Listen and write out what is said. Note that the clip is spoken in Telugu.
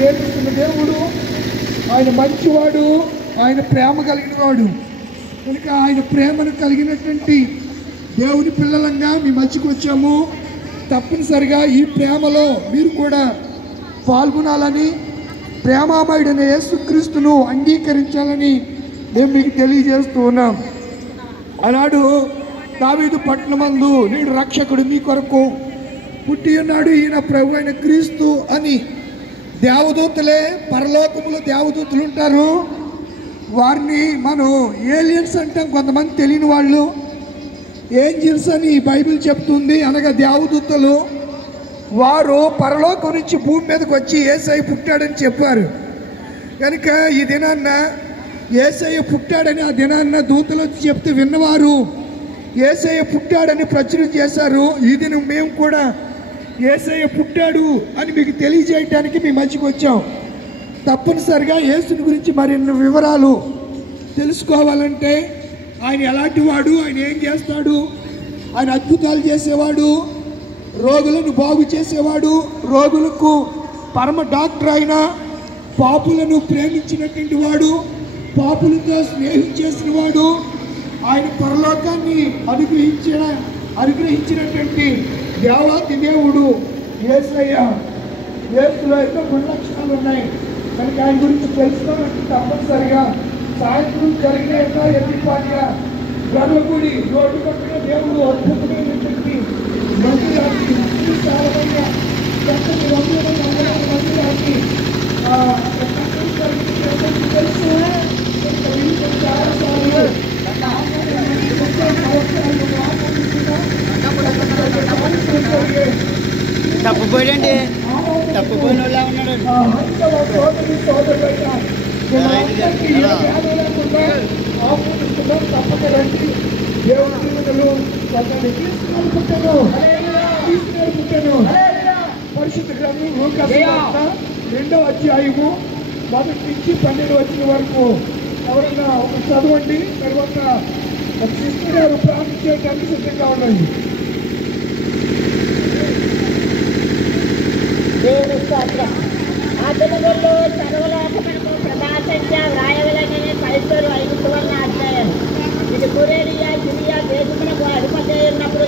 ప్రేమిస్తున్న దేవుడు, ఆయన మంచివాడు, ఆయన ప్రేమ కలిగిన వాడు. కనుక ఆయన ప్రేమను కలిగినటువంటి దేవుని పిల్లలంగా మీ మధ్యకు వచ్చాము. తప్పనిసరిగా ఈ ప్రేమలో మీరు కూడా పాల్గొనాలని, ప్రేమామయుడైన యేసుక్రీస్తును అంగీకరించాలని మేము మీకు తెలియజేస్తూ ఉన్నాం. ఆనాడు దావీదు పట్టణమందు నేడు రక్షకుడు మీ కొరకు పుట్టి ఉన్నాడు, ఈయన ప్రభు అయిన క్రీస్తు అని దేవదూతలే, పరలోకములో దేవదూతలు ఉంటారు. వారిని మనం ఏలియన్స్ అంటాం, కొంతమంది తెలియని వాళ్ళు. ఏంజిల్స్ అని బైబిల్ చెప్తుంది, అనగా దేవదూతలు. వారు పరలోకం నుంచి భూమి మీదకి వచ్చి యేసయ్య పుట్టాడని చెప్పారు. కనుక ఈ దినాన్న యేసయ్య పుట్టాడని ఆ దినాన్న దూతలు వచ్చి చెప్తే విన్నవారు యేసయ్య పుట్టాడని ప్రచురణ చేశారు. ఈ దినం మేము కూడా యేసయ్య పుట్టాడు అని మీకు తెలియజేయడానికి మీ మధ్యకు వచ్చాం. తప్పనిసరిగా యేసుని గురించి మరిన్ని వివరాలు తెలుసుకోవాలంటే ఆయన ఎలాంటి వాడు, ఆయన ఏం చేస్తాడు, ఆయన అద్భుతాలు చేసేవాడు, రోగులను బాగు చేసేవాడు, రోగులకు పరమ డాక్టర్ అయిన, పాపులను ప్రేమించినటువంటి వాడు, పాపులతో స్నేహం చేసిన వాడు, ఆయన పరలోకాన్ని అనుగ్రహించినటువంటి దేవాతి దేవుడు యేసయ్య. యేసులో ఎన్నో గుణలక్షణాలు ఉన్నాయి. కనుక ఆయన గురించి తెలుసుకోవాలంటే తప్పనిసరిగా సాయంత్రం జరిగిన ఎన్నిపాటిగా గర్వగుడి రోడ్డు పక్కన దేవుడు అద్భుతమైనటువంటి మందిరాన్ని, విశాలమైన చక్కని రంగులైన మందిరాన్ని తెలుసు. చాలాసార్లు తప్పుపోయాడండి, తప్పుపోయిన వాళ్ళ ఉన్నాడు. తప్పక రండి. దేవుడు పుట్టాను. పరిశుద్ధ గ్రంథం లూకా 2వ అధ్యాయము 1 నుంచి 12 వచ్చిన వరకు ఎవరైనా ఒక చదవండి. తర్వాత ఒక సిస్టర్ గారు ప్రార్థన చేయడానికి సిద్ధంగా ఉండండి. దేవుని స్తోత్రం. ఆ దినముల్లో సర్వలోకమునకు ప్రకాశించ వ్రాయవలెనని పైసలు 5 సువర్ణ అధ్యాయం. ఇది కురేలియా సిరియా దేశమునకు అధిపతి ఉన్నప్పుడు